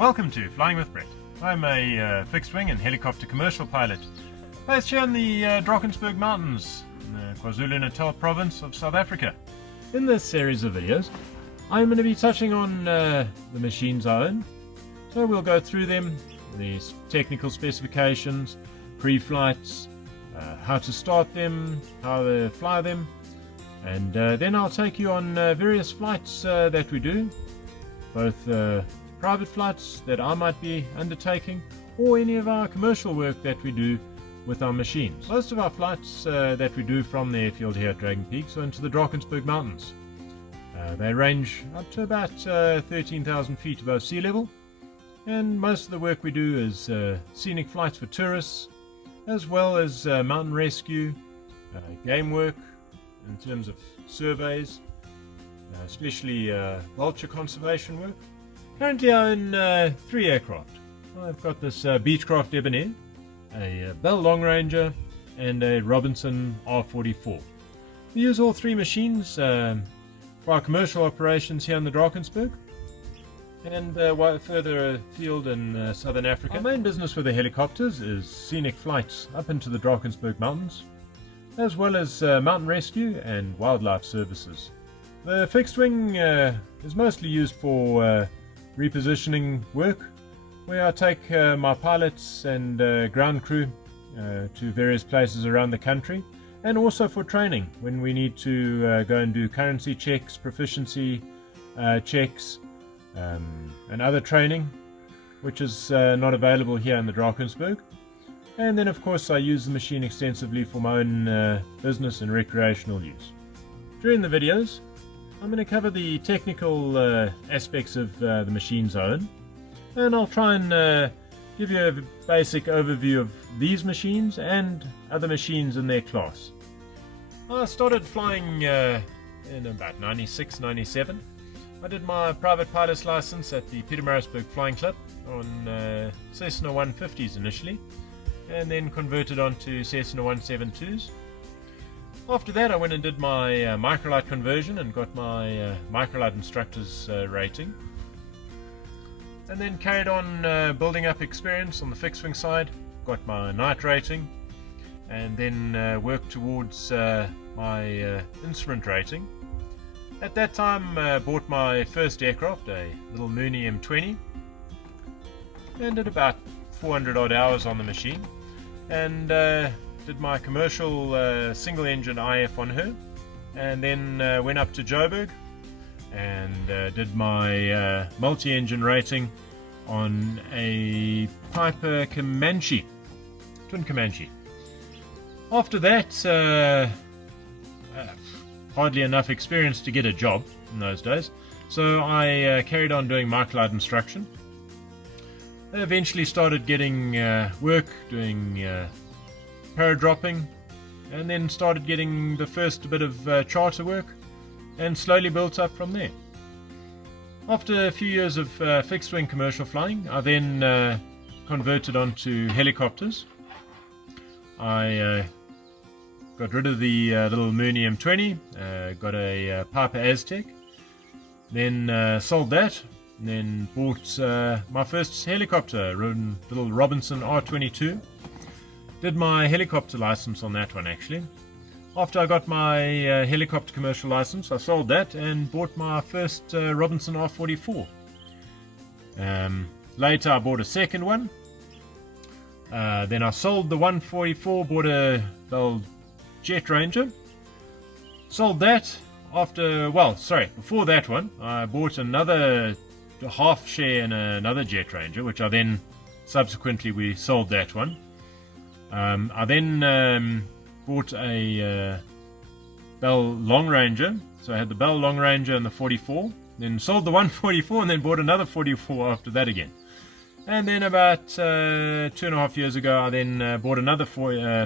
Welcome to Flying with Brett. I'm a fixed wing and helicopter commercial pilot based here in the Drakensberg Mountains in the KwaZulu Natal province of South Africa. In this series of videos I'm going to be touching on the machines I own. So we'll go through them, the technical specifications, pre-flights, how to start them, how to fly them, and then I'll take you on various flights that we do, both private flights that I might be undertaking or any of our commercial work that we do with our machines. Most of our flights that we do from the airfield here at Dragon Peaks are into the Drakensberg Mountains. They range up to about 13,000 feet above sea level, and most of the work we do is scenic flights for tourists, as well as mountain rescue, game work in terms of surveys, especially vulture conservation work. Currently I own 3 aircraft. I've got this Beechcraft Debonair, a Bell Long Ranger, and a Robinson R44. We use all 3 machines for our commercial operations here in the Drakensberg and further afield in southern Africa. Our main business with the helicopters is scenic flights up into the Drakensberg Mountains, as well as mountain rescue and wildlife services. The fixed wing is mostly used for repositioning work, where I take my pilots and ground crew to various places around the country, and also for training when we need to go and do currency checks, proficiency checks, and other training which is not available here in the Drakensberg. And then of course I use the machine extensively for my own business and recreational use. During the videos I'm going to cover the technical aspects of the machines I own, and I'll try and give you a basic overview of these machines and other machines in their class. I started flying in about 96, 97. I did my private pilot's license at the Pietermaritzburg Flying Club on Cessna 150s initially, and then converted onto Cessna 172s. After that I went and did my microlight conversion and got my microlight instructor's rating, and then carried on building up experience on the fixed wing side, got my night rating, and then worked towards my instrument rating. At that time bought my first aircraft, a little Mooney M20, and did about 400 odd hours on the machine, and did my commercial single engine IF on her, and then went up to Joburg and did my multi-engine rating on a Piper Comanche, twin Comanche. After that hardly enough experience to get a job in those days, so I carried on doing microlight instruction. I eventually started getting work doing paradropping, and then started getting the first bit of charter work, and slowly built up from there. After a few years of fixed wing commercial flying, I then converted onto helicopters. I got rid of the little Mooney M20, got a Piper Aztec, then sold that, and then bought my first helicopter, little Robinson R22. Did my helicopter license on that one actually. After I got my helicopter commercial license, I sold that and bought my first Robinson R44. Later I bought a second one. Then I sold the 144, bought a Bell Jet Ranger. Sold that before that one I bought another half share in another Jet Ranger, which I then subsequently we sold that one. I then bought a Bell Long Ranger, so I had the Bell Long Ranger and the 44, then sold the 144 and then bought another 44 after that again. And then about 2.5 years ago I then bought another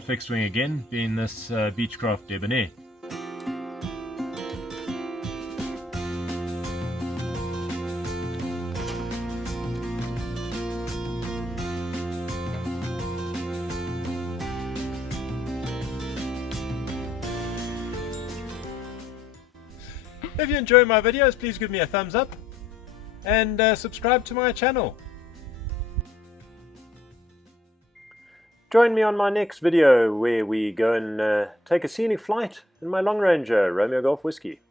fixed wing again, being this Beechcraft Debonair. If you enjoy my videos, please give me a thumbs up and subscribe to my channel. Join me on my next video where we go and take a scenic flight in my long ranger Romeo Golf Whiskey.